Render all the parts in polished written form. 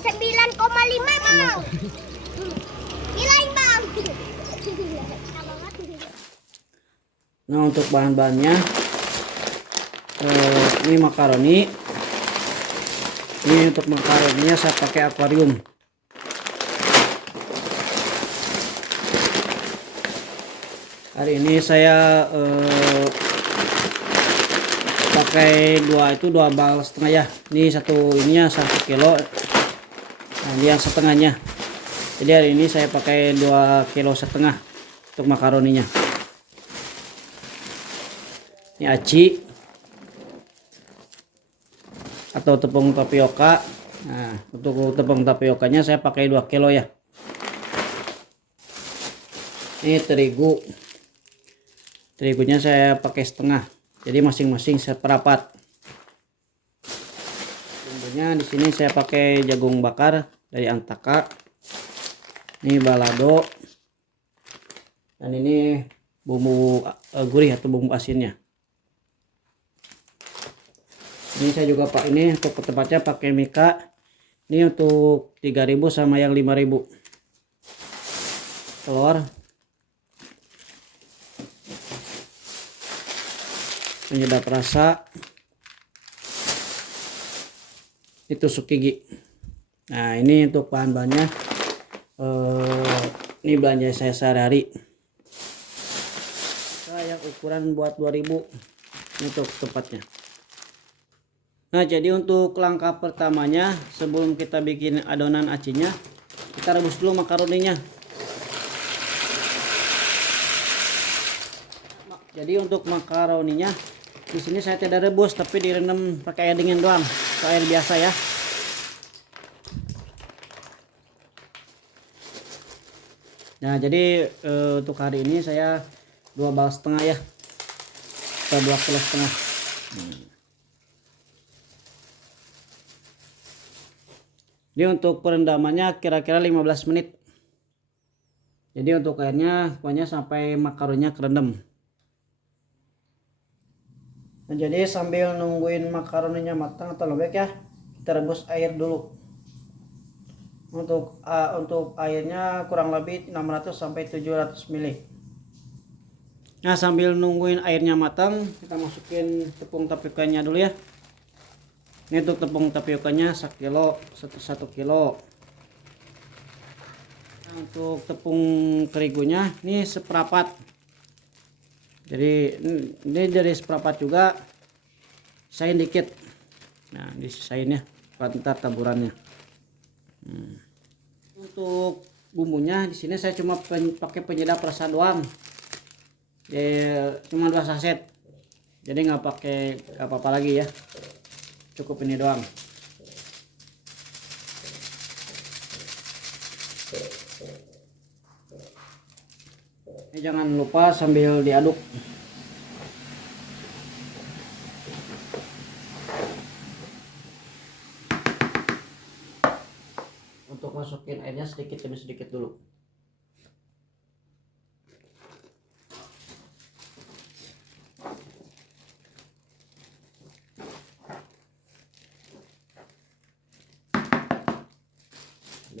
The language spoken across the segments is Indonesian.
9,5 Bang. Nilai Bang. Nah, untuk bahan-bahannya ini makaroni. Ini untuk makaroninya saya pakai akuarium. Hari ini saya pakai dua bal setengah ya. Ini satu ininya 1 kilo. Nah, ini yang setengahnya. Jadi hari ini saya pakai 2,5 kilo untuk makaroninya. Ini aci atau tepung tapioka. Nah, untuk tepung tapiokanya saya pakai 2 kilo ya. Ini terigunya saya pakai setengah, jadi masing-masing seperapat. Bumbunya di sini saya pakai jagung bakar dari Antaka, ini balado, dan ini bumbu gurih atau bumbu asinnya. Ini saya juga ini untuk tempatnya pakai mika. Ini untuk 3.000 sama yang 5.000. Telur, penyedap rasa, itu tusuk gigi. Nah, ini untuk bahan-bahannya. Ini belanja saya sehari-hari. Nah, yang ukuran buat 2.000 untuk tempatnya. Nah, jadi untuk langkah pertamanya sebelum kita bikin adonan acinya, kita rebus dulu makaroninya. Jadi untuk makaroninya di sini saya tidak rebus, tapi direndam pakai air dingin doang, air biasa ya. Nah, jadi untuk hari ini saya 2,5 bal ya, atau 2,5 kilo. Ini untuk perendamannya kira-kira 15 menit. Jadi untuk airnya pokoknya sampai makaroninya kerendam. Nah, jadi sambil nungguin makaroninya matang atau lembek ya, kita rebus air dulu. Untuk airnya kurang lebih 600 sampai 700 ml. Nah, sambil nungguin airnya matang, kita masukin tepung tapiokanya dulu ya. Ini untuk tepung tapiokanya 1 kilo. Nah, untuk tepung terigunya ini seperapat. Jadi ini dari seperapat juga, sisain dikit. Nah, disisain ya, ntar taburannya. Untuk bumbunya di sini saya cuma pakai penyedap rasa doang. Cuma 2 saset. Jadi nggak pakai apa-apa lagi ya. Cukup ini doang. Ini jangan lupa sambil diaduk. Untuk masukin airnya sedikit demi sedikit dulu.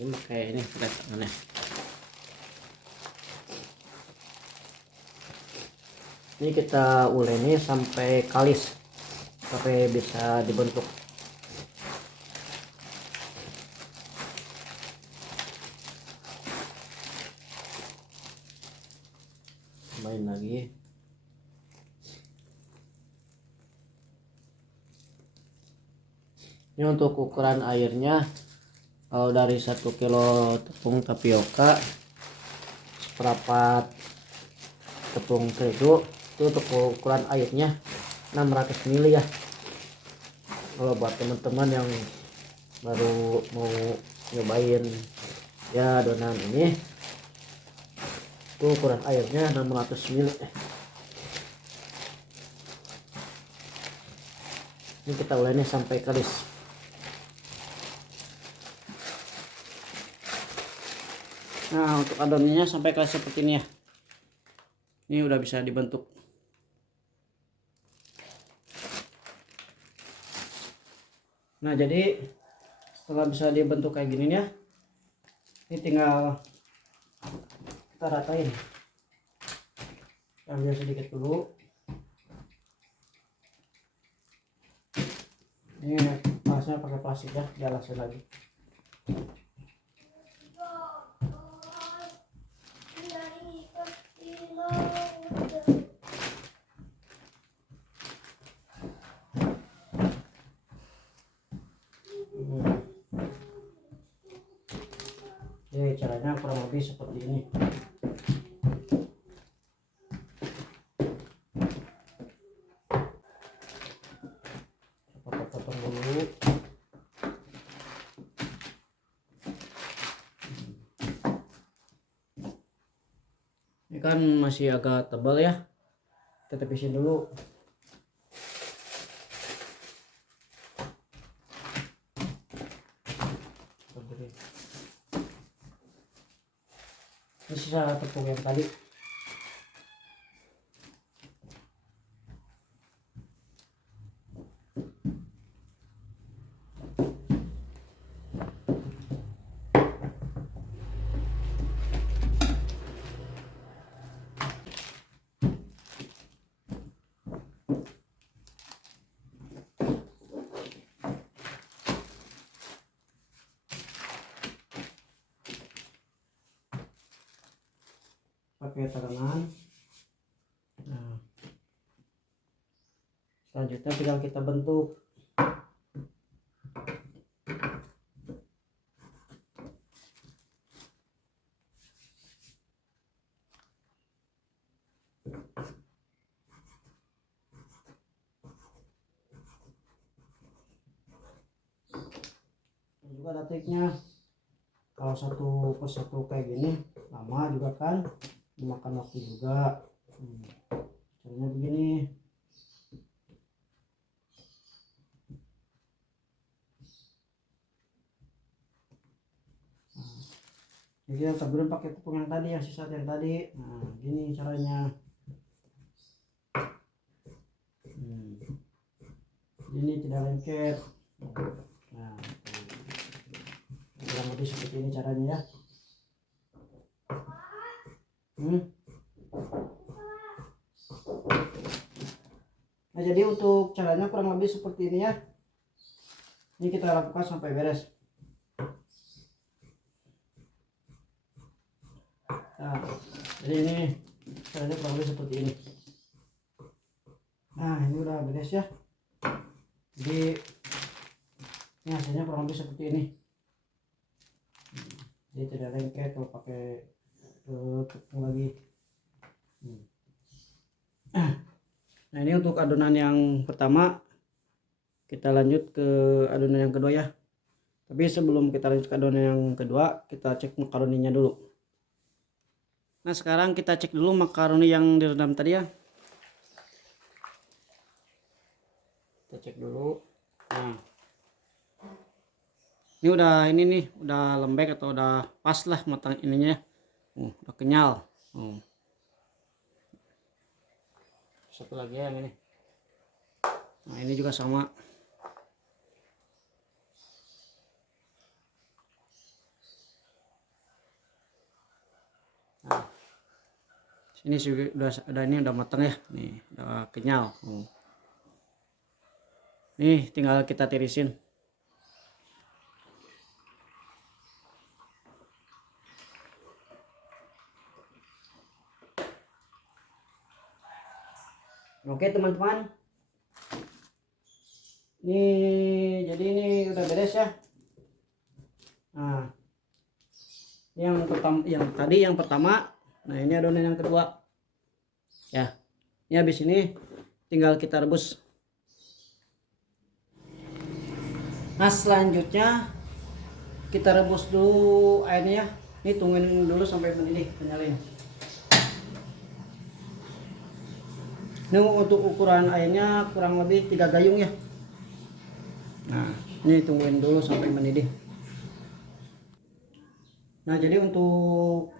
Ini pakai ini tangannya. Ini kita uleni sampai kalis, sampai bisa dibentuk. Main lagi. Ini untuk ukuran airnya, kalau dari 1 kilo tepung tapioka, seperempat tepung terigu, itu untuk ukuran airnya 600 ml ya. Kalau buat teman-teman yang baru mau nyobain ya adonan ini, itu ukuran airnya 600 ml. Ini kita uleni sampai kalis. Nah, untuk adonannya sampai kalis seperti ini ya. Ini udah bisa dibentuk. Nah, jadi setelah bisa dibentuk kayak gini ya, ini tinggal kita ratain, ambil sedikit dulu. Ini alasnya pakai plastik ya, dialasin lagi. Jadi caranya kurang lebih seperti ini. Potong dulu. Ini kan masih agak tebal ya, kita tepisin dulu. Ini sisa tepung yang tadi. Pakai tangan. Nah, selanjutnya tinggal kita bentuk. Dan juga ada triknya, kalau satu persatu kayak gini lama juga kan, memakan waktu juga. Caranya begini. Jadi kita taburin pakai tepung yang tadi, yang sisa yang tadi. Nah, gini caranya. Ini tidak lengket. Nah, kurang lebih seperti ini caranya ya. Nah, jadi untuk caranya kurang lebih seperti ini ya. Ini kita lakukan sampai beres. Nah, jadi ini caranya kurang lebih seperti ini. Nah, ini udah beres ya. Jadi ini hasilnya kurang lebih seperti ini. Jadi tidak lengket kalau pakai tepung lagi. Nah, ini untuk adonan yang pertama. Kita lanjut ke adonan yang kedua ya. Tapi sebelum kita lanjut ke adonan yang kedua, kita cek makaroninya dulu. Nah, sekarang kita cek dulu makaroni yang direndam tadi ya. Kita cek dulu. Nah, ini udah udah lembek atau udah pas lah matang ininya. Udah kenyal. Satu lagi ya, yang ini. Nah, ini juga sama. Nah, sini juga udah ini udah matang ya. Nih, udah kenyal. Nih, tinggal kita tirisin. Oke teman-teman, jadi ini udah beres ya. Nah, ini yang pertama. Nah, ini adonan yang kedua ya. Ini habis ini tinggal kita rebus. Nah, selanjutnya kita rebus dulu airnya ya. Ini tungguin dulu sampai mendidih, nyalain. Ini untuk ukuran airnya kurang lebih 3 gayung ya. Nah, ini tungguin dulu sampai mendidih. Nah, jadi untuk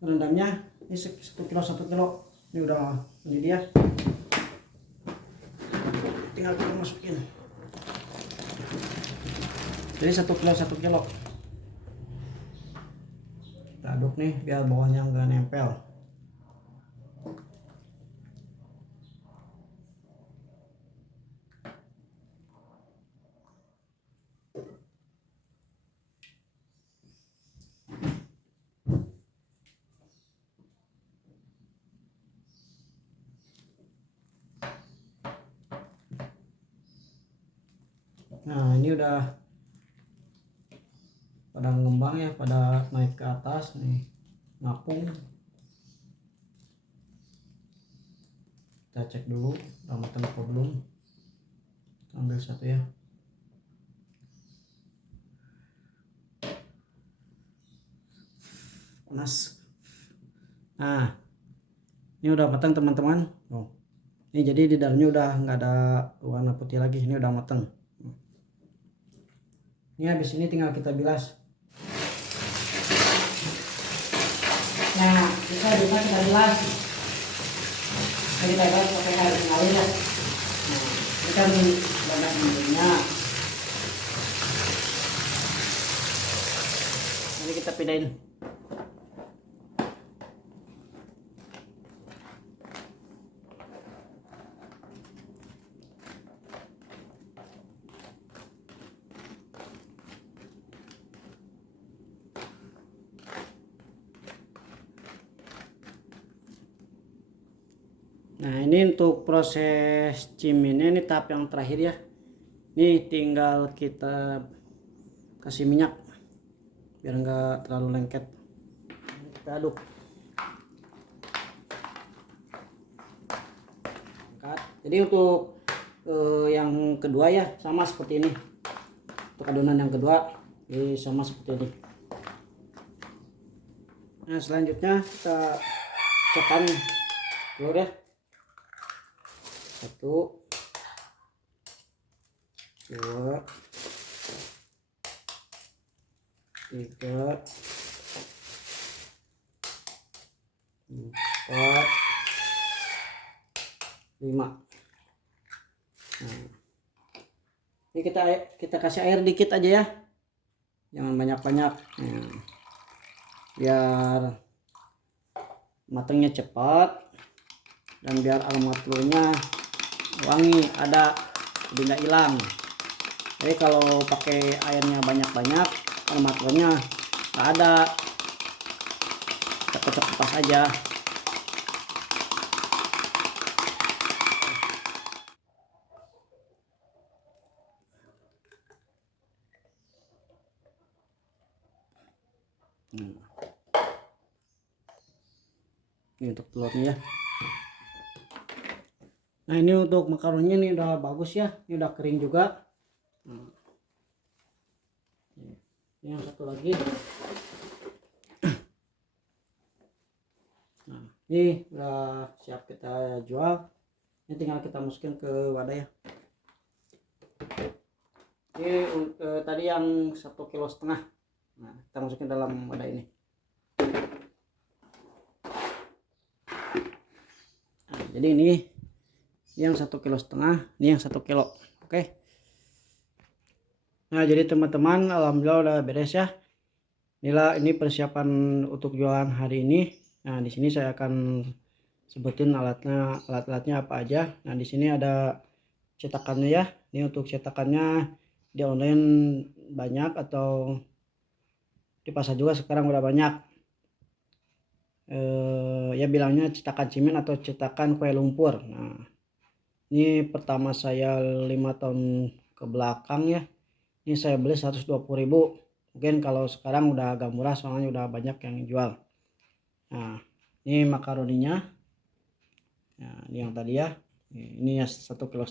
rendamnya ini 1 kilo. Ini udah mendidih ya. Tinggal kita masukin. Jadi 1 kilo 1 kilo. Kita aduk nih biar bawahnya nggak nempel. Nah ini udah pada ngembang ya, pada naik ke atas nih, ngapung. Kita cek dulu udah matang apa belum. Ambil satu ya. Panas. Nah ini udah matang teman-teman. Oh, ini jadi di dalamnya udah nggak ada warna putih lagi. Ini udah matang. Ini habis ini tinggal kita bilas. Nah, bisa kita bilas. Kita bilas pakai air mengalir ya. Nah, ini kan banyak minyak. Ini kita pindahin. Nah ini untuk proses ciminnya, ini tahap yang terakhir ya. Ini tinggal kita kasih minyak biar enggak terlalu lengket. Kita aduk. Jadi untuk yang kedua ya sama seperti ini. Untuk adonan yang kedua ini sama seperti ini. Nah selanjutnya kita cekan telur ya. 1 2 3 4 5. Nah, ini kita kasih air dikit aja ya, jangan banyak-banyak. Nah, biar matangnya cepat dan biar aroma telurnya wangi, ada jadi nggak hilang. Jadi kalau pakai airnya banyak-banyak, aroma telurnya nggak ada, cocok pas aja. Ini untuk telurnya ya. Nah ini untuk makaroninya ini udah bagus ya, ini udah kering juga. Ini yang satu lagi. Nah ini udah siap kita jual. Ini tinggal kita masukin ke wadah ya. Ini tadi yang 1,5 kilo. Nah kita masukin dalam wadah ini. Nah, jadi ini yang 1,5 kilo, ini yang 1 kilo. Oke. Nah jadi teman-teman, alhamdulillah udah beres ya. Inilah ini persiapan untuk jualan hari ini. Nah di sini saya akan sebutin alat-alatnya apa aja. Nah di sini ada cetakannya ya. Ini untuk cetakannya di online banyak, atau di pasar juga sekarang udah banyak. Ya bilangnya cetakan cimin atau cetakan kue lumpur. Nah ini pertama saya 5 tahun ke belakang ya, ini saya beli 120.000. Mungkin kalau sekarang udah agak murah soalnya udah banyak yang jual. Nah ini makaroninya. Nah ini yang tadi ya, ini ya 1,5 kilo,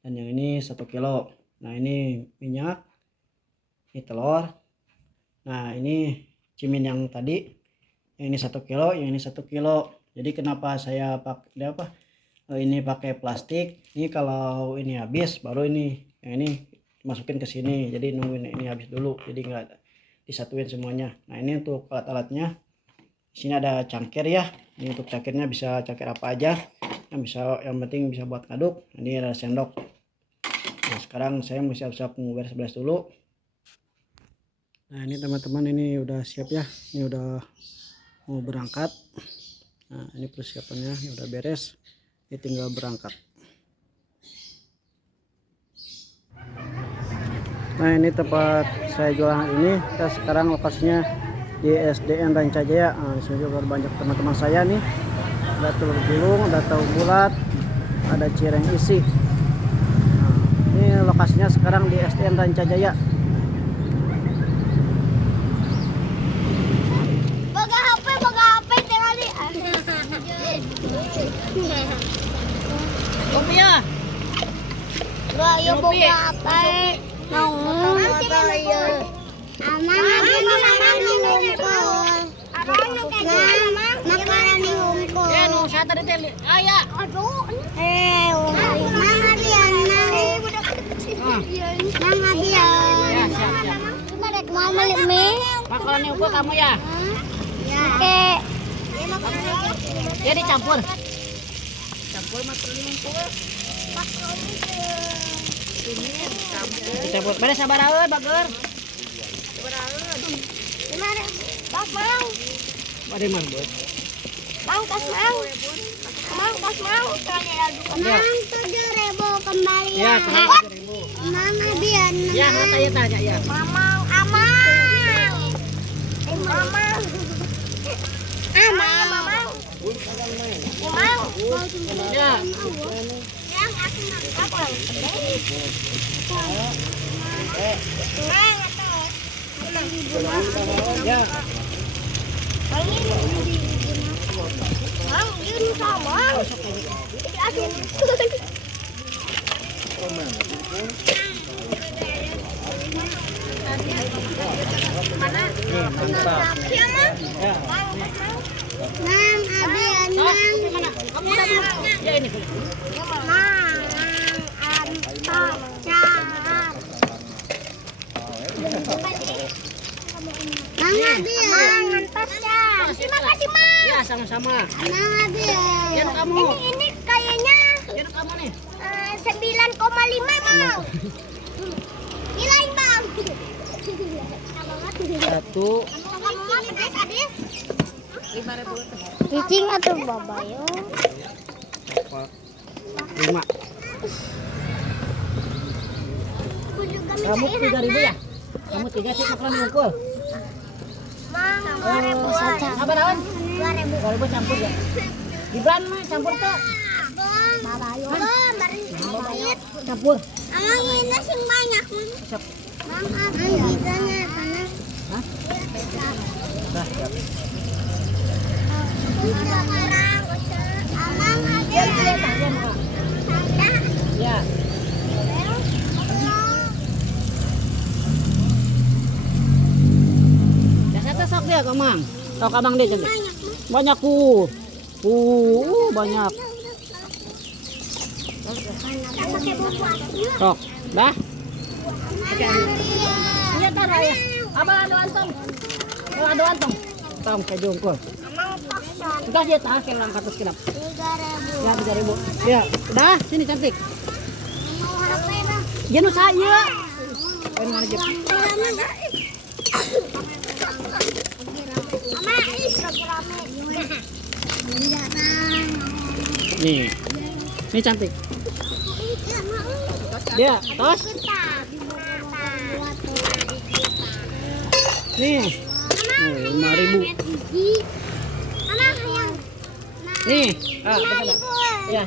dan yang ini 1 kilo. Nah ini minyak, ini telur. Nah ini cimin yang tadi, yang ini 1 kilo, yang ini 1 kilo. Jadi kenapa saya pakai ini pakai plastik? Ini kalau ini habis baru ini yang ini masukin ke sini. Jadi nungguin ini habis dulu. Jadi nggak disatuin semuanya. Nah ini untuk alat-alatnya. Di sini ada cangkir ya. Ini untuk cangkirnya bisa cangkir apa aja. Yang penting bisa buat ngaduk. Ini ada sendok. Nah sekarang saya mau siap-siap beres-beres dulu. Nah ini teman-teman, ini udah siap ya, ini udah mau berangkat. Nah ini persiapannya, ini udah beres, ini tinggal berangkat. Nah ini tempat saya jualan ini, kita sekarang lokasinya di SDN Rancajaya. Nah, di sini juga banyak teman-teman saya nih, ada telur gulung, ada tahu bulat, ada cireng isi. Nah, ini lokasinya sekarang di SDN Rancajaya. Baga HP tinggali. Kopi ya? Gak ya boga HP. Mau ya. Aman makarani humpul. Ya no, saya tadi teli. Aya. Aduh. Mama Dian. Mama Dian. Ya, siap. Mau beli mie? Makanan yang buat kamu ya. Oke. Ya dicampur. Dicampur. Beres sabar euy, Bager. Gimana? Tas mau. Bade mah, Bos. Mau tas mau. Tas mau. Mang 7.000 kembali. Ya, Mama 7.000. Dian. Ya, tanya tanya ya. Mamang amang. Mamang. Amang. Mamang. Ya. Yang aku apa? Ya. Mang, yun sama. Mang, abian, mang. Gimana? Kamu dari mana? Ya ini. Mang, antar, car. Mang, abian. Mang, antar, car. Terima kasih, Mang. Ya, sama-sama. Mang, abian. Yan kamu. Ini kayaknya Yan kamu nih. 9,5, Mang. Nilai, Bang. Satu. Kamu mah pedes, Adis? 5.000. Cicing atau babayo? 5. Kamu 3.000 ya? Kamu 3 sih makanan ngumpul. Mang, 2.000 saja. Sabar awan. 2.000. 2.000 campur ya. Gibran mah campur tuh. Babayo. Baru sedikit. Campur. Amang ini sing banyak, Mang. Siap. Mang, bisanya panas. Hah? Dah, siap. Amang ada. Yan maka. Ya. Ya satu sok dia kamang. Sok kamang dia cantik. Banyak banyak. Sok, dah. Iya tar ya. Abang ada antong. Oh, ada antong. Tong saya jungkul. Entar dia tahan ke lang katus kilap. 3.000. Ya 3.000. Ya, udah sini cantik. Mau HP bang? Jenuh saya. Pengen mana jep. Ama, lagi rame. Datang. Nih. Ini cantik. Dia, tos. Nih. 5.000. Ama, yang. Nih. Ah, betul. Ya.